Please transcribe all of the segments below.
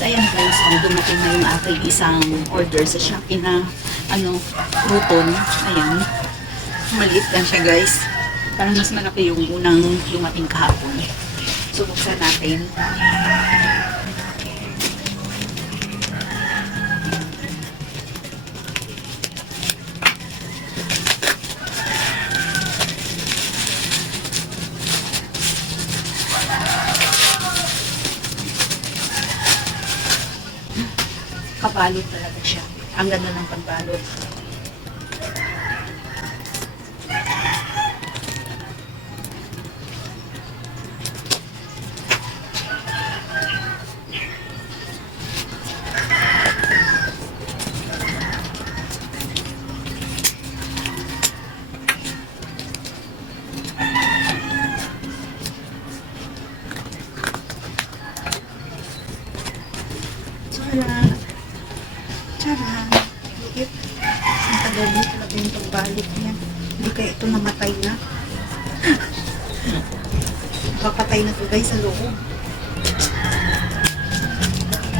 So, ayan guys, dumating na yung aking isang order sa Shopee na, crouton. Ayan. Maliit lang siya guys. Parang mas malaki yung unang dumating kahapon. So, buksan natin. Kabalot talaga siya. Ang ganda ng pagbalot. Tara. Liit. Ang tagal mo talaga yung pagbalot niya. Hindi kaya ito namatay na. Papatay na ito guys sa loob.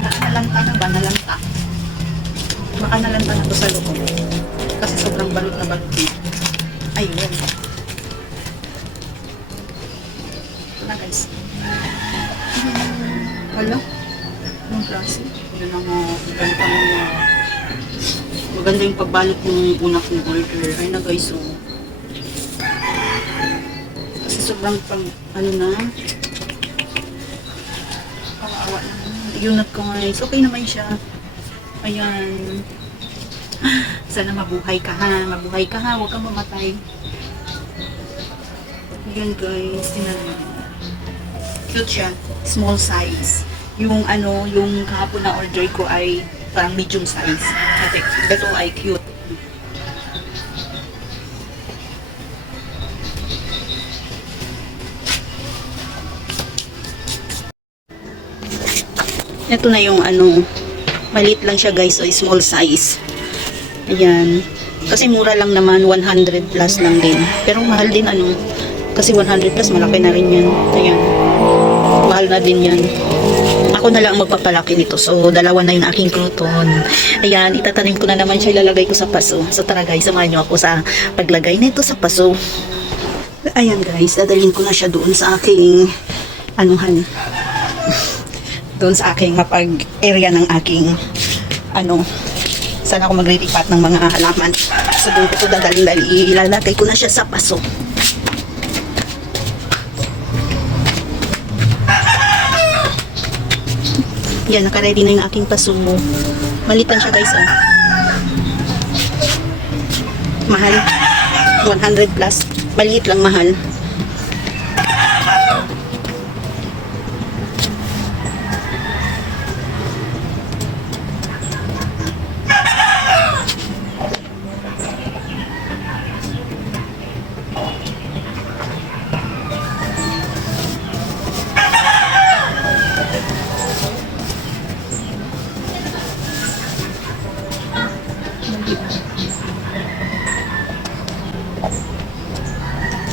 Nalanta na ba? Nalanta. Baka nalanta na ito sa loob. Kasi sobrang balot na balot niya. Ayun. Ito na guys. Wala. Anong klase? Yun ang maganda yung pagbalot ng una kong order. Ay na guys, oh. Kasi sobrang kawawa na. Unat ko guys. Okay naman siya. Ayan. Sana mabuhay ka ha. Mabuhay ka ha. Huwag kang mamatay. Ayan guys. Cute siya. Small size. Yung yung kahapon na order ko ay parang medium size. Ito ay cute. Ito na yung maliit lang siya guys, so small size. Ayan. Kasi mura lang naman, 100 plus lang din. Pero mahal din kasi 100 plus malaki na rin yan. Ayan. Mahal na din yan. Ako na lang magpapalaki nito. So, dalawa na yung aking crouton. Ayan, itatanim ko na naman siya. Ilalagay ko sa paso. So, tara guys, samahan nyo ako sa paglagay nito sa paso. Ayan guys, dadalhin ko na siya doon sa aking doon sa aking area ng aking saan ako maglilipat ng mga halaman. So, doon ko ito dadalhin dahil ilalagay ko na siya sa paso. Yan, naka-ready na yung aking paso. Malitan siya guys, oh. Mahal. 100 plus. Maliit lang mahal.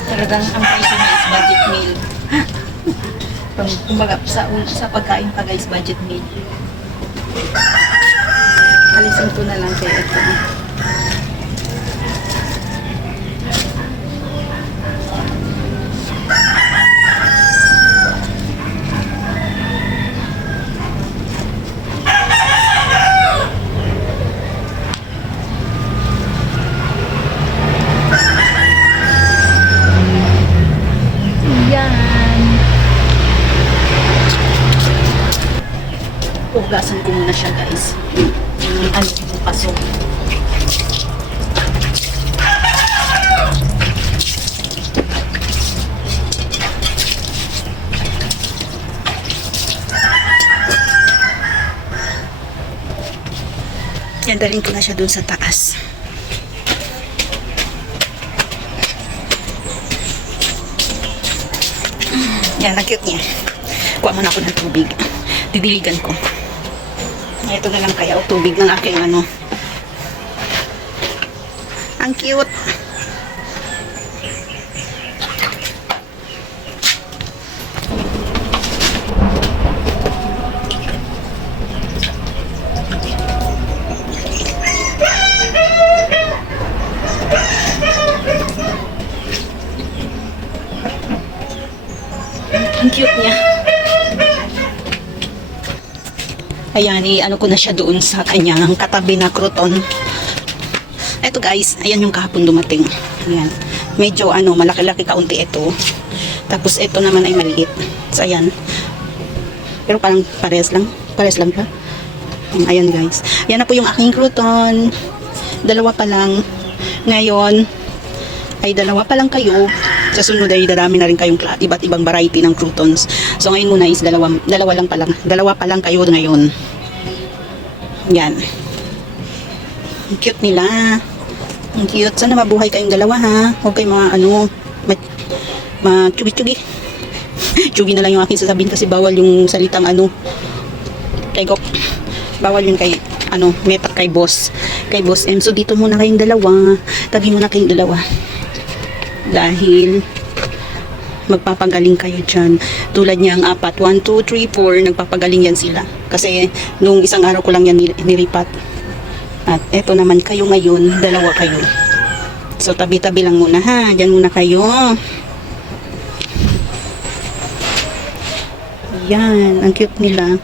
Talagang ang price niya is budget meal. Kumbaga, sa pagkain pa guys, budget meal. Alisin ko na lang kaya ito. Hugasan ko muna siya guys. Yung paso. Yan, dalhin ko na siya dun sa taas. Yan, na-cute niya. Kuha muna ako ng tubig. Didiligan ko. Ito na lang kaya o tubig ng aking Ang cute. Ayan, ano ko na siya doon sa kanyang katabi na crouton. Eto guys, ayan yung kahapon dumating. Ayan. Medyo malaki-laki kaunti ito. Tapos ito naman ay maliit. So ayan. Pero parang pares lang. Pares lang pa. Ayan guys. Ayan na po yung aking crouton. Dalawa pa lang. Ngayon, ay dalawa pa lang kayo. Sa sunod ay darami na rin kayong iba't ibang variety ng croutons. So ngayon muna is dalawa lang pa lang. Dalawa pa lang kayo ngayon. Yan. Ang cute nila. Ang cute. Sana mabuhay kayong dalawa ha. Huwag kayong mga chugi-chugi. Chugi na lang yung aking sasabihin kasi bawal yung salitang kay Gok. Bawal yun kay meta kay boss. Kay boss M. So dito muna kayong dalawa. Tabi muna kayong dalawa. Dahil magpapagaling kayo dyan. Tulad niyang 4, 1, 2, 3, 4, nagpapagaling yan sila. Kasi nung isang araw ko lang yan niripat. At eto naman kayo ngayon, dalawa kayo. So tabi-tabi lang muna ha. Diyan muna kayo. Yan, ang cute nila.